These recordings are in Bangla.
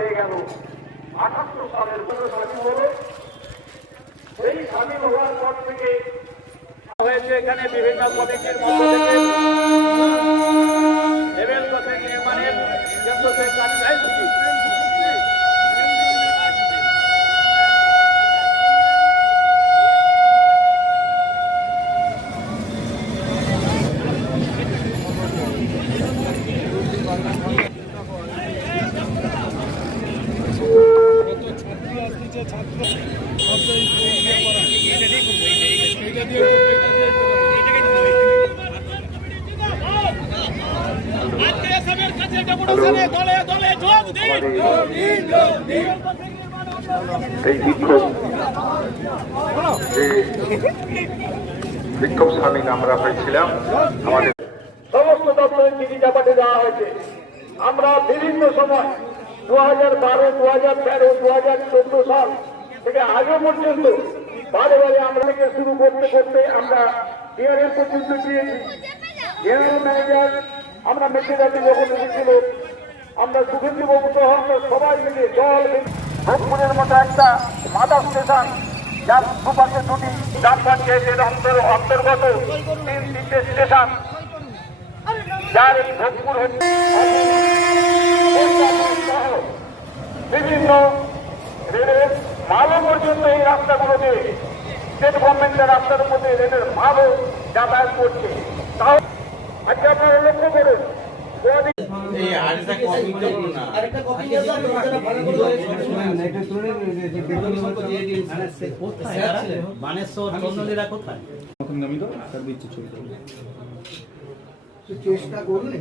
হয়ে গেল ৭৮ সালের স্বাধীন হলো। এই স্বাধীন হওয়ার পর থেকে হয়েছে এখানে বিভিন্ন কমিটির মধ্য থেকে লেভেল ক্রসিং নির্মাণের কেন্দ্র থেকে কাজ চাইছি। এই বিক্ষোভ সামিল আমরা হয়েছিলাম, আমাদের সমস্ত দপ্তরে চিঠি চাপাটি দেওয়া হয়েছে। আমরা বিভিন্ন সময় 2012, 2013, 2014 সাল থেকে আগে পর্যন্ত বারে বারে আমরা শুরু করতে করতে আমরা ডিআরএম পর্যন্ত দিয়েছি। ডিআরএম ম্যানেজার আমরা মেট্রিকাতে যখন এসেছিল, আমরা সুগন্ধিবাবু সহ আমরা সবাই মিলে জল ভোজপুরের মতো একটা মাদার স্টেশন, যার দুপাশে দুটি গ্রাম পঞ্চায়েতের অন্তর্গত 3-3টে স্টেশন, যার এই ভোজপুর বিভিন্ন রেলের মালও পর্যন্ত এই রাস্তাগুলোতে স্টেট গভর্নমেন্টের রাস্তার মধ্যে রেলের মালও যাতায়াত করছে। তাও আজকে আপনারা লক্ষ্য করুন, চেষ্টা করলে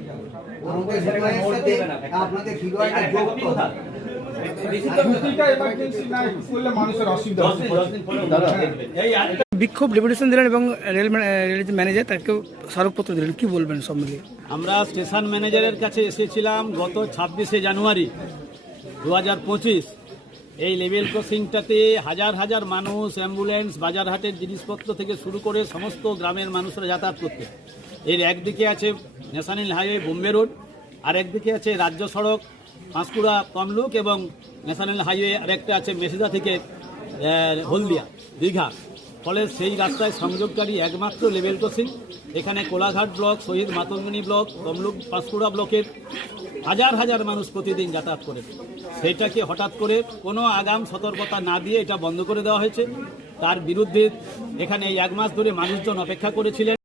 আপনাকে বিক্ষোভ ডেপুটেশন দিলেন এবং রেল ম্যানেজার তাকে স্মারকপত্র দিলেন, কি বলবেন সব মিলিয়ে? আমরা স্টেশন ম্যানেজারের কাছে এসেছিলাম গত 26শে জানুয়ারি 2025। এই লেভেল ক্রসিংটাতে হাজার হাজার মানুষ, অ্যাম্বুলেন্স, বাজারহাটের জিনিসপত্র থেকে শুরু করে সমস্ত গ্রামের মানুষরা যাতায়াত করতে। এর একদিকে আছে ন্যাশনাল হাইওয়ে বোম্বে রোড, আর একদিকে আছে রাজ্য সড়ক পাঁশকুড়া তমলুক, এবং ন্যাশনাল হাইওয়ে আরেকটা আছে মেসিদা থেকে হলদিয়া দীঘা। ফলে সেই রাস্তায় সংযোগকারী একমাত্র লেভেল ক্রসিং। এখানে কোলাঘাট ব্লক, শহীদ মাতঙ্গিনী ব্লক, তমলুক পাঁশকুড়া ব্লকের হাজার হাজার মানুষ প্রতিদিন যাতায়াত করে। সেইটাকে হঠাৎ করে কোনো আগাম সতর্কতা না দিয়ে এটা বন্ধ করে দেওয়া হয়েছে। তার বিরুদ্ধে এখানে 1 মাস ধরে মানুষজন অপেক্ষা করেছিলেন।